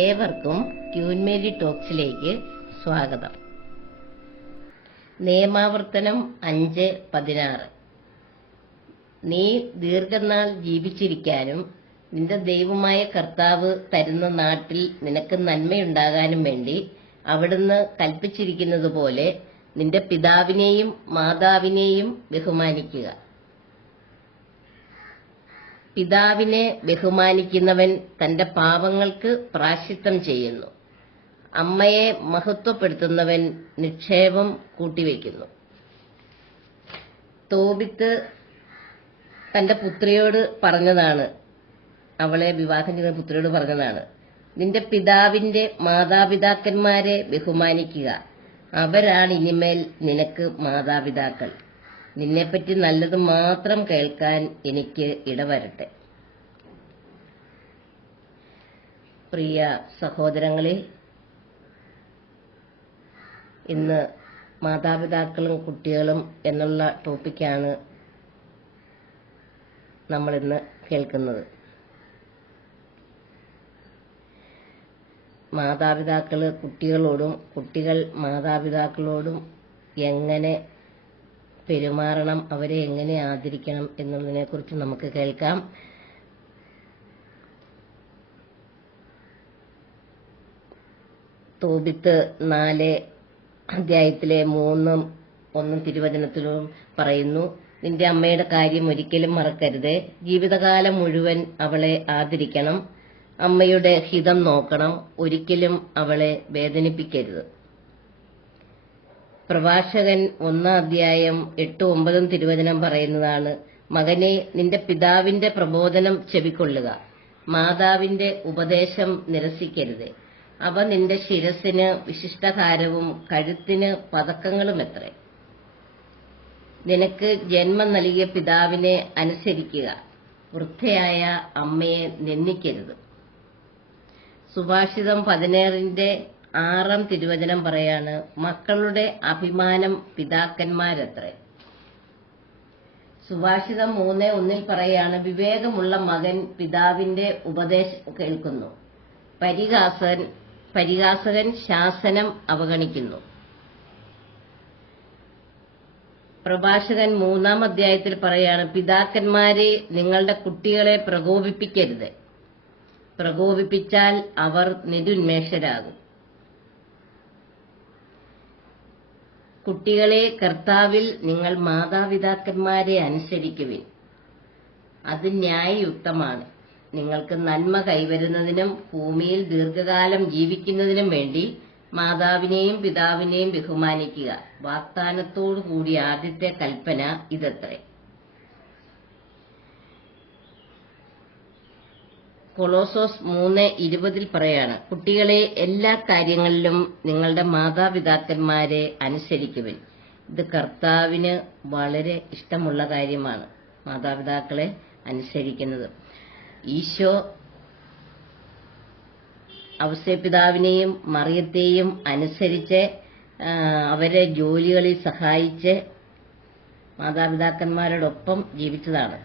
ഏവർക്കും ക്യൂൻമേരി ടോക്സിലേക്ക് സ്വാഗതം. നിയമാവർത്തനം 5:16. നീ ദീർഘനാൾ ജീവിച്ചിരിക്കാനും നിന്റെ ദൈവമായ കർത്താവ് തരുന്ന നാട്ടിൽ നിനക്ക് നന്മയുണ്ടാകാനും വേണ്ടി അവിടുന്ന് കൽപ്പിച്ചിരിക്കുന്നതുപോലെ നിന്റെ പിതാവിനെയും മാതാവിനെയും ബഹുമാനിക്കുക. പിതാവിനെ ബഹുമാനിക്കുന്നവൻ തന്റെ പാപങ്ങൾക്ക് പ്രായശ്ചിത്തം ചെയ്യുന്നു. അമ്മയെ മഹത്വപ്പെടുത്തുന്നവൻ നിക്ഷേപം കൂട്ടിവെക്കുന്നു. തോബിത്ത് തന്റെ പുത്രിയോട് പറഞ്ഞതാണ്, അവളെ വിവാഹം ചെയ്ത പുത്രിയോട് പറഞ്ഞതാണ്, നിന്റെ പിതാവിന്റെ മാതാപിതാക്കന്മാരെ ബഹുമാനിക്കുക, അവരാണ് ഇനിമേൽ നിനക്ക് മാതാപിതാക്കൾ. നിന്നെപ്പറ്റി നല്ലത് മാത്രം കേൾക്കാൻ എനിക്ക് ഇടവരട്ടെ. പ്രിയ സഹോദരങ്ങളെ, ഇന്ന് മാതാപിതാക്കളും കുട്ടികളും എന്നുള്ള ടോപ്പിക്കാണ് നമ്മളിന്ന് കേൾക്കുന്നത്. മാതാപിതാക്കള് കുട്ടികളോടും കുട്ടികൾ മാതാപിതാക്കളോടും എങ്ങനെ പെരുമാറണം, അവരെ എങ്ങനെ ആദരിക്കണം എന്നുള്ളതിനെക്കുറിച്ച് നമുക്ക് കേൾക്കാം. തോബിത്ത് 4 അധ്യായത്തിലെ 3:1 തിരുവചനത്തിലും പറയുന്നു, നിന്റെ അമ്മയുടെ കാര്യം ഒരിക്കലും മറക്കരുത്, ജീവിതകാലം മുഴുവൻ അവളെ ആദരിക്കണം, അമ്മയുടെ ഹിതം നോക്കണം, ഒരിക്കലും അവളെ വേദനിപ്പിക്കരുത്. പ്രഭാഷകൻ 1 അധ്യായം 8-9 തിരുവചനം പറയുന്നതാണ്, മകനെ, നിന്റെ പിതാവിന്റെ പ്രബോധനം ചെവിക്കൊള്ളുക, മാതാവിന്റെ ഉപദേശം നിരസിക്കരുത്. അവ നിന്റെ ശിരസിന് വിശിഷ്ടഹാരവും കഴുത്തിന് പതക്കങ്ങളുമത്രേ. നിനക്ക് ജന്മം നൽകിയ പിതാവിനെ അനുസരിക്കുക, വൃദ്ധയായ അമ്മയെ നിന്ദിക്കരുത്. സുഭാഷിതം 16:6 തിരുവചനം പറയാണ്, മക്കളുടെ അഭിമാനം പിതാക്കന്മാരത്രേ. സുഭാഷിതം 3:1 പറയാണ്, വിവേകമുള്ള മകൻ പിതാവിന്റെ ഉപദേശം കേൾക്കുന്നു, പരിഹാസകൻ ശാസനം അവഗണിക്കുന്നു. പ്രഭാഷകൻ 3 അധ്യായത്തിൽ പറയാണ്, പിതാക്കന്മാരെ നിങ്ങളുടെ കുട്ടികളെ പ്രകോപിപ്പിക്കരുത്, പ്രകോപിപ്പിച്ചാൽ അവർ നിരുന്മേഷരാകും. കുട്ടികളെ, കർത്താവിൽ നിങ്ങൾ മാതാപിതാക്കന്മാരെ അനുസരിക്കുവിൻ, അത് ന്യായയുക്തമാണ്. നിങ്ങൾക്ക് നന്മ കൈവരുന്നതിനും ഭൂമിയിൽ ദീർഘകാലം ജീവിക്കുന്നതിനും വേണ്ടി മാതാവിനെയും പിതാവിനെയും ബഹുമാനിക്കുക. വാഗ്ദാനത്തോടു കൂടി ആദ്യത്തെ കൽപ്പന ഇതത്രേ. കൊളോസോസ് 3:20 പറയാണ്, കുട്ടികളെ, എല്ലാ കാര്യങ്ങളിലും നിങ്ങളുടെ മാതാപിതാക്കന്മാരെ അനുസരിക്കുവിൻ. ഇത് കർത്താവിന് വളരെ ഇഷ്ടമുള്ള കാര്യമാണ്, മാതാപിതാക്കളെ അനുസരിക്കുന്നത്. ഈശോ ഔസേപ്പിതാവിനെയും മറിയത്തെയും അനുസരിച്ച് അവരെ ജോലികളിൽ സഹായിച്ച് മാതാപിതാക്കന്മാരോടൊപ്പം ജീവിച്ചതാണ്.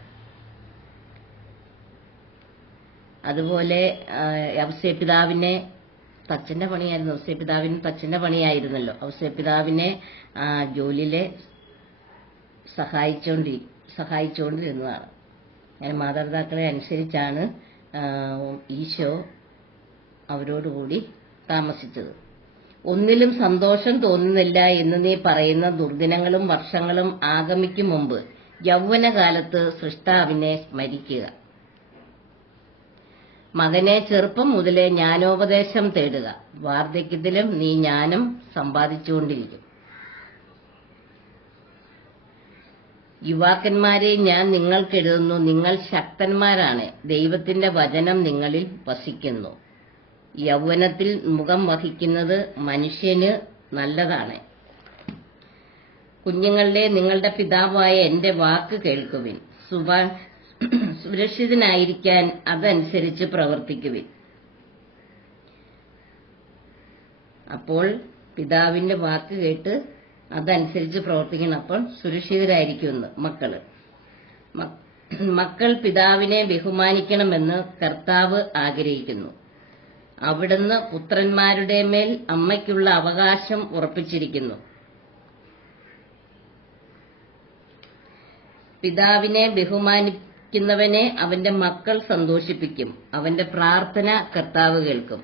അതുപോലെ ഔസേപ്പിതാവിനെ തച്ചന്റെ പണിയായിരുന്നു, ഔസേപ്പിതാവിന് തച്ചന്റെ പണിയായിരുന്നല്ലോ. ഔസേപ്പിതാവിനെ ജോലിയിലെ സഹായിച്ചുകൊണ്ടിരുന്നതാണ്. അങ്ങനെ മാതാപിതാക്കളെ അനുസരിച്ചാണ് ഈശോ അവരോടുകൂടി താമസിച്ചത്. ഒന്നിലും സന്തോഷം തോന്നുന്നില്ല എന്ന് നീ പറയുന്ന ദുർദിനങ്ങളും വർഷങ്ങളും ആഗമിക്കും മുമ്പ് യൗവനകാലത്ത് സൃഷ്ടാവിനെ സ്മരിക്കുക. മകനെ, ചെറുപ്പം മുതലേ ജ്ഞാനോപദേശം തേടുക, വാർദ്ധക്യത്തിലും നീ ജ്ഞാനം സമ്പാദിച്ചുകൊണ്ടിരിക്കും. യുവാക്കന്മാരെ, ഞാൻ നിങ്ങൾക്കെഴുതുന്നു, നിങ്ങൾ ശക്തന്മാരാണ്, ദൈവത്തിന്റെ വചനം നിങ്ങളിൽ വസിക്കുന്നു. യൗവനത്തിൽ മുഖം വഹിക്കുന്നത് മനുഷ്യന് നല്ലതാണ്. കുഞ്ഞുങ്ങളുടെ, നിങ്ങളുടെ പിതാവായ എന്റെ വാക്ക് കേൾക്കുവിൻ, സുരക്ഷിതനായിരിക്കാൻ അതനുസരിച്ച് പ്രവർത്തിക്കുവിൻ. അപ്പോൾ പിതാവിന്റെ വാക്ക് കേട്ട് അതനുസരിച്ച് പ്രവർത്തിക്കണം, അപ്പോൾ സുരക്ഷിതരായിരിക്കുമെന്ന് മക്കൾ പിതാവിനെ ബഹുമാനിക്കണമെന്ന് കർത്താവ് ആഗ്രഹിക്കുന്നു. അവിടുന്ന് പുത്രന്മാരുടെ മേൽ അമ്മയ്ക്കുള്ള അവകാശം ഉറപ്പിച്ചിരിക്കുന്നു. പിതാവിനെ ബഹുമാനിക്കുന്നവനെ അവന്റെ മക്കൾ സന്തോഷിപ്പിക്കും. അവന്റെ പ്രാർത്ഥന കർത്താവ് കേൾക്കും.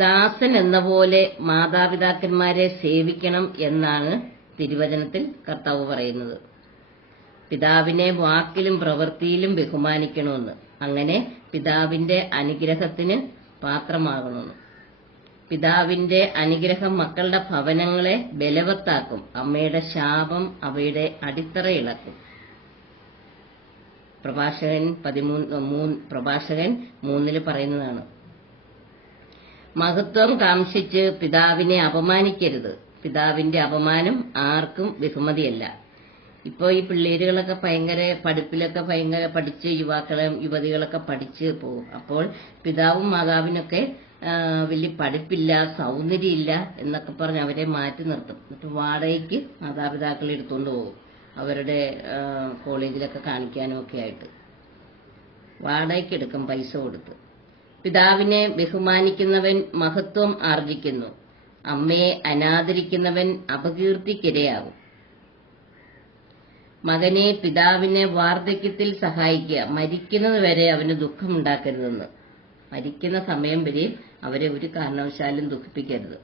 ദാസൻ എന്ന പോലെ മാതാപിതാക്കന്മാരെ സേവിക്കണം എന്നാണ് തിരുവചനത്തിൽ കർത്താവ് പറയുന്നത്. പിതാവിനെ വാക്കിലും പ്രവൃത്തിയിലും ബഹുമാനിക്കണമെന്ന്. അങ്ങനെ പിതാവിന്റെ അനുഗ്രഹത്തിന് പാത്രമാകണമെന്ന്. പിതാവിന്റെ അനുഗ്രഹം മക്കളുടെ ഭവനങ്ങളെ ബലവത്താക്കും. അമ്മയുടെ ശാപം അവയുടെ അടിത്തറ ഇളക്കും. പ്രഭാഷകൻ 3 പറയുന്നതാണ്. മഹത്വം കാംക്ഷിച്ച് പിതാവിനെ അപമാനിക്കരുത്. പിതാവിന്റെ അപമാനം ആർക്കും ബഹുമതിയല്ല. ഇപ്പോൾ ഈ പിള്ളേരുകളൊക്കെ പഠിപ്പിലൊക്കെ പഠിച്ച് യുവതികളൊക്കെ പഠിച്ച് പോകും. അപ്പോൾ പിതാവും മാതാവിനൊക്കെ വലിയ പഠിപ്പില്ല, സൗന്ദര്യമില്ല എന്നൊക്കെ പറഞ്ഞ് അവരെ മാറ്റി നിർത്തും. എന്നിട്ട് വാടകയ്ക്ക് മാതാപിതാക്കളെ എടുത്തുകൊണ്ട് പോകും. അവരുടെ കോളേജിലൊക്കെ കാണിക്കാനും ഒക്കെ ആയിട്ട് വാടകയ്ക്ക് എടുക്കും പൈസ കൊടുത്ത്. പിതാവിനെ ബഹുമാനിക്കുന്നവൻ മഹത്വം ആർജിക്കുന്നു. അമ്മയെ അനാദരിക്കുന്നവൻ അപകീർത്തിക്കിരയാകും. മകനെ പിതാവിനെ വാർദ്ധക്യത്തിൽ സഹായിക്കുക. മരിക്കുന്നത് വരെ അവന് ദുഃഖമുണ്ടാക്കരുതെന്ന്. മരിക്കുന്ന സമയം വരെ അവരെ ഒരു കാരണവശാലും ദുഃഖിപ്പിക്കരുത്.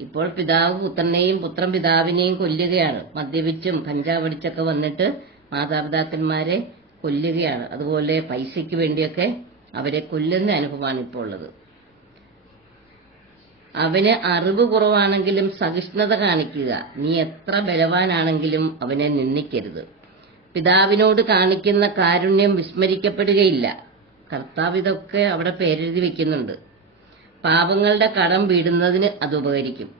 ഇപ്പോൾ പിതാവ് പുത്രനെയും പുത്രൻ പിതാവിനെയും കൊല്ലുകയാണ്. മദ്യപിച്ചും കഞ്ചാവടിച്ചൊക്കെ വന്നിട്ട് മാതാപിതാക്കന്മാരെ കൊല്ലുകയാണ്. അതുപോലെ പൈസയ്ക്ക് വേണ്ടിയൊക്കെ അവരെ കൊല്ലുന്ന അനുഭവമാണ് ഇപ്പോൾ ഉള്ളത്. അവന് അറിവ് കുറവാണെങ്കിലും സഹിഷ്ണുത കാണിക്കുക. നീ എത്ര ബലവാനാണെങ്കിലും അവനെ നിന്ദിക്കരുത്. പിതാവിനോട് കാണിക്കുന്ന കാരുണ്യം വിസ്മരിക്കപ്പെടുകയില്ല. കർത്താവ് ഇതൊക്കെ അവിടെ പേരെഴുതി വെക്കുന്നുണ്ട്. പാപങ്ങളുടെ കടം വീടുന്നതിന് അത് ഉപകരിക്കും.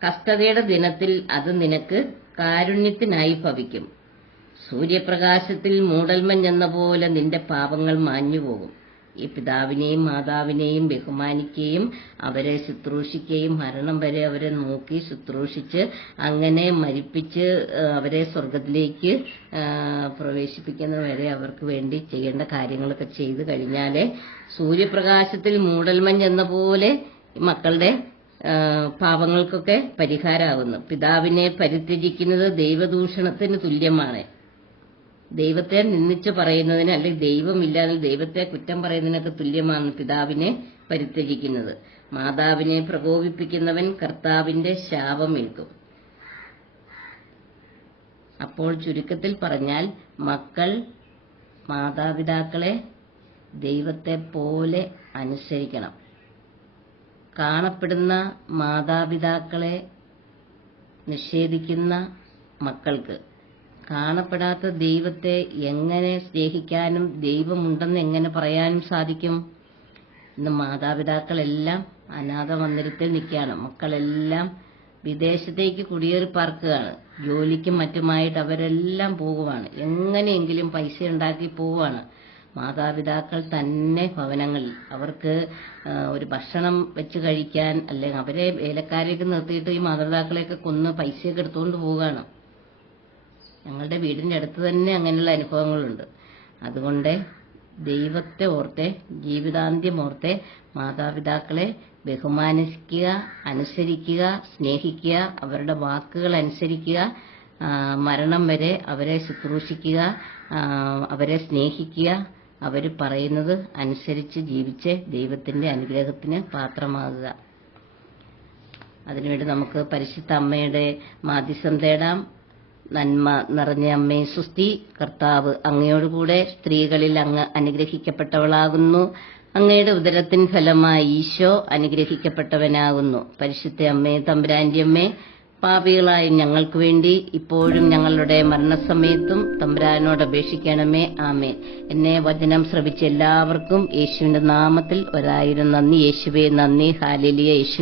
കഷ്ടതയുടെ ദിനത്തിൽ അത് നിനക്ക് കാരുണ്യത്തിനായി ഭവിക്കും. സൂര്യപ്രകാശത്തിൽ മൂടൽമഞ്ഞെന്ന പോലെ നിന്റെ പാപങ്ങൾ മാഞ്ഞുപോകും. ഈ പിതാവിനെയും മാതാവിനെയും ബഹുമാനിക്കുകയും അവരെ ശുശ്രൂഷിക്കുകയും മരണം വരെ അവരെ നോക്കി ശുശ്രൂഷിച്ച് അങ്ങനെ മരിപ്പിച്ച് അവരെ സ്വർഗത്തിലേക്ക് പ്രവേശിപ്പിക്കുന്നവരെ അവർക്ക് വേണ്ടി ചെയ്യേണ്ട കാര്യങ്ങളൊക്കെ ചെയ്തു കഴിഞ്ഞാലേ സൂര്യപ്രകാശത്തിൽ മൂടൽമഞ്ഞെന്ന പോലെ മക്കളുടെ പാപങ്ങൾക്കൊക്കെ പരിഹാരമാകുന്നു. പിതാവിനെ പരിത്യജിക്കുന്നത് ദൈവദൂഷണത്തിന് തുല്യമാണ്. ദൈവത്തെ നിന്ദിച്ച് പറയുന്നതിന് അല്ലെങ്കിൽ ദൈവമില്ലാതെ ദൈവത്തെ കുറ്റം പറയുന്നതിനൊക്കെ തുല്യമാണ് പിതാവിനെ പരിത്യജിക്കുന്നത്. മാതാവിനെ പ്രകോപിപ്പിക്കുന്നവൻ കർത്താവിന്റെ ശാപമേൽക്കും. അപ്പോൾ ചുരുക്കത്തിൽ പറഞ്ഞാൽ മക്കൾ മാതാപിതാക്കളെ ദൈവത്തെ പോലെ അനുസരിക്കണം. കാണപ്പെടുന്ന മാതാപിതാക്കളെ നിഷേധിക്കുന്ന മക്കൾക്ക് കാണപ്പെടാത്ത ദൈവത്തെ എങ്ങനെ സ്നേഹിക്കാനും ദൈവമുണ്ടെന്ന് എങ്ങനെ പറയാനും സാധിക്കും? ഇന്ന് മാതാപിതാക്കളെല്ലാം അനാഥ മന്ദിരത്തിൽ നിൽക്കുകയാണ്. മക്കളെല്ലാം വിദേശത്തേക്ക് കുടിയേറി പാർക്കുകയാണ്. ജോലിക്കും മറ്റുമായിട്ട് അവരെല്ലാം പോകുവാണ്. എങ്ങനെയെങ്കിലും പൈസ ഉണ്ടാക്കി പോവുകയാണ്. മാതാപിതാക്കൾ തന്നെ ഭവനങ്ങളിൽ അവർക്ക് ഒരു ഭക്ഷണം വെച്ച് കഴിക്കാൻ അല്ലെങ്കിൽ അവരെ വേലക്കാരെയൊക്കെ നിർത്തിയിട്ട് ഈ മാതാപിതാക്കളെയൊക്കെ കൊന്ന് പൈസയൊക്കെ എടുത്തുകൊണ്ട് പോവുകയാണ്. ഞങ്ങളുടെ വീടിന്റെ അടുത്ത് തന്നെ അങ്ങനെയുള്ള അനുഭവങ്ങളുണ്ട്. അതുകൊണ്ട് ദൈവത്തെ ഓർത്തെ ജീവിതാന്ത്യം ഓർത്തെ മാതാപിതാക്കളെ ബഹുമാനിക്കുക, അനുസരിക്കുക, സ്നേഹിക്കുക, അവരുടെ വാക്കുകൾ അനുസരിക്കുക, മരണം വരെ അവരെ ശുശ്രൂഷിക്കുക, അവരെ സ്നേഹിക്കുക, അവർ പറയുന്നത് അനുസരിച്ച് ജീവിച്ച് ദൈവത്തിന്റെ അനുഗ്രഹത്തിന് പാത്രമാകുക. അതിനുവേണ്ടി നമുക്ക് പരിശുദ്ധ അമ്മയുടെ മാധ്യസ്ഥം തേടാം. നന്മ നിറഞ്ഞ അമ്മേ സുസ്തി, കർത്താവ് അങ്ങയോടുകൂടെ സ്ത്രീകളിൽ അങ്ങ് അനുഗ്രഹിക്കപ്പെട്ടവളാകുന്നു. അങ്ങയുടെ ഉദരത്തിൻ ഫലമായി ഈശോ അനുഗ്രഹിക്കപ്പെട്ടവനാകുന്നു. പരിശുദ്ധ അമ്മേ തമ്പുരാന്റെ അമ്മേ, പാപികളായ ഞങ്ങൾക്ക് വേണ്ടി ഇപ്പോഴും ഞങ്ങളുടെ മരണസമയത്തും തമ്പുരാനോട് അപേക്ഷിക്കണമേ. ആമേൻ. എന്നെ വചനം ശ്രവിച്ച എല്ലാവർക്കും യേശുവിന്റെ നാമത്തിൽ 1000 നന്ദി. യേശുവേ നന്ദി. ഹല്ലേലൂയ. യേശു